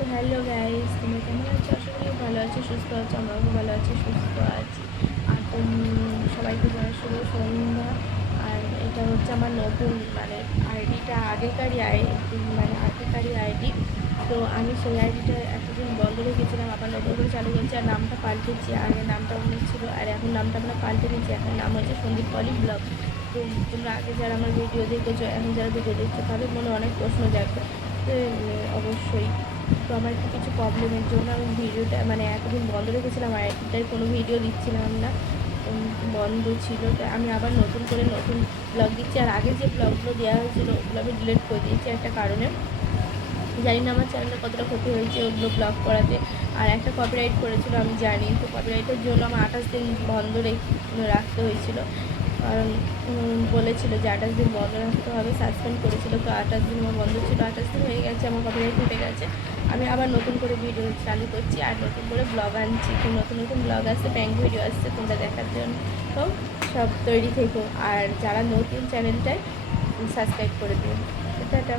তো hello guys, তোমরা কেমন আছো? আশা করি ভালো আছো, সুস্থ আছো। আমরাও খুব ভালো আছি, সুস্থ আছি। আর সবাইকে জানাই শুভ সন্ধ্যা। আর এটা হচ্ছে আমার নতুন আইডিটা, আগেকারই আইডি। তো আমি সেই আইডিটা এতদিন বন্ধ রেখেছিলাম, আবার নতুন করে চালু করছি। আর নামটা পাল্টেছি, আগে নামটা অন্য ছিল আর এখন নামটা আমরা পাল্টে দিচ্ছি। এখন নাম হচ্ছে সন্দীপ পলি ব্লগ। তো তোমরা আগে যারা আমার ভিডিও দেখেছো, এখন যারা ভিডিও দেখছো, তাদের মনে অনেক প্রশ্ন জাগবে। তো অবশ্যই তো আমার একটু কিছু প্রবলেমের জন্য আমি ভিডিওটা এতদিন বন্ধ রেখেছিলাম, আর একটাই কোনো ভিডিও দিচ্ছিলাম না, বন্ধ ছিল। তো আমি আবার নতুন করে নতুন ব্লগ দিচ্ছি। আর আগে যে ব্লগগুলো দেওয়া হয়েছিল ওগুলো আমি ডিলিট করে দিয়েছি একটা কারণে। জানি না আমার চ্যানেলে কতটা ক্ষতি হয়েছে ওগুলো ব্লগ করাতে। আর একটা কপিরাইট করেছিল আমি জানি, তো কপিরাইটের জন্য আমার 28 দিন বন্ধ রাখতে হয়েছিল। কারণ বলেছিল যে 28 দিন বন্ধ রাখতে হবে, সাসপেন্ড করেছিল। তো 28 দিন আমার বন্ধ ছিল, 28 দিন হয়ে গেছে, আমার কপিরাইট উঠে গেছে। আমি আবার নতুন করে ভিডিও চালু করছি আর নতুন করে ব্লগ আনছি। তো নতুন নতুন ব্লগ আসছে, প্র্যাঙ্ক ভিডিও আসছে, তোমরা দেখার জন্য তো সব তৈরি থেকো। আর যারা নতুন চ্যানেলটায় সাবস্ক্রাইব করে দিও। টাটা।